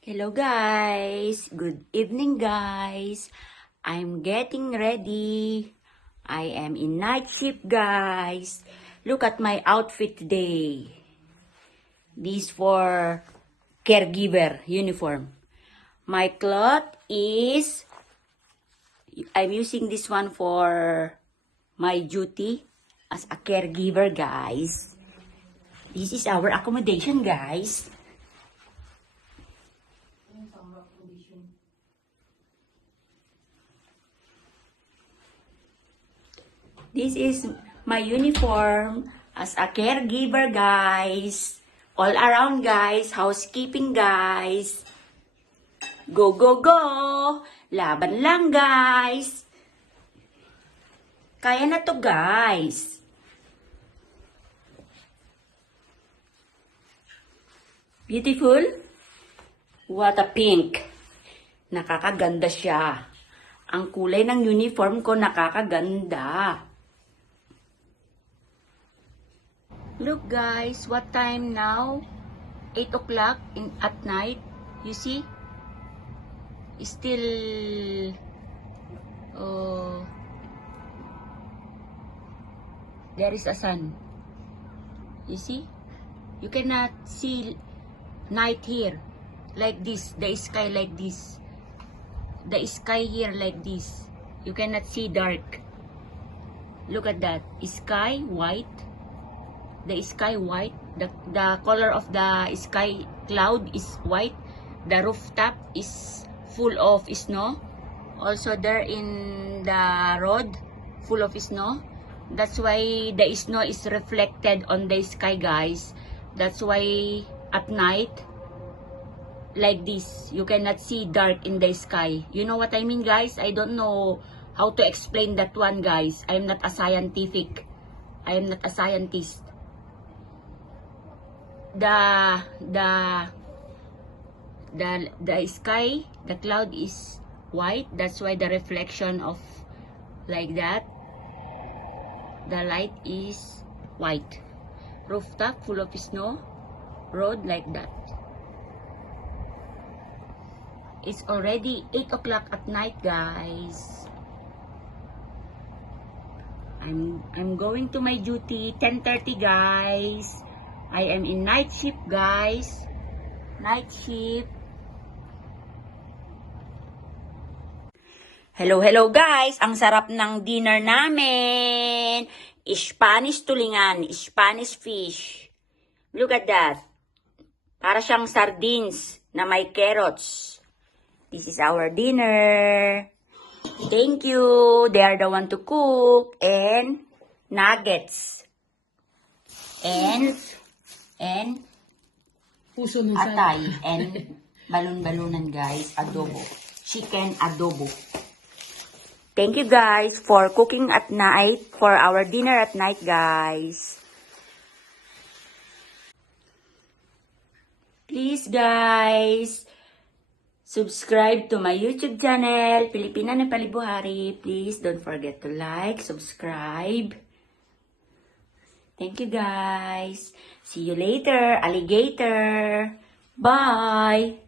Hello guys! Good evening guys! I'm getting ready. I am in night shift guys. Look at my outfit today. This for caregiver uniform. My cloth is, I'm using this one for my duty as a caregiver guys. This is our accommodation guys. This is my uniform as a caregiver, guys. All around, guys. Housekeeping, guys. Go, go, go! Laban lang, guys. Kaya na to, guys. Beautiful? What a pink. Nakakaganda siya. Ang kulay ng uniform ko nakakaganda. Look guys, what time now? 8 o'clock at night. You see? Still there is a sun. You see? You cannot see night here like this. The sky like this. The sky here like this. You cannot see dark. Look at that. Sky white. The sky white, the color of the sky cloud is white. The rooftop is full of snow. Also there in the road, full of snow. That's why the snow is reflected on the sky, guys. That's why at night, like this, you cannot see dark in the sky. You know what I mean, guys? I don't know how to explain that one, guys. I'm not a scientific. I am not a scientist. The sky, the cloud is white. That's why the reflection of like that, the light is white. Rooftop full of snow, road like that. It's already 8 o'clock at night, guys. I'm going to my duty 10:30, guys. I am in night shift, guys. Night shift. Hello, hello, guys. Ang sarap ng dinner namin. Spanish tulingan, Spanish fish. Look at that. Para siyang sardines na may carrots. This is our dinner. Thank you. They are the one to cook. And nuggets. And puso ng atay and balon-balunan, guys. Adobo. Chicken adobo. Thank you, guys, for cooking at night, for our dinner at night, guys. Please, guys, subscribe to my YouTube channel, Pilipina na Palibuhari. Please don't forget to like, subscribe. Thank you, guys. See you later, alligator. Bye.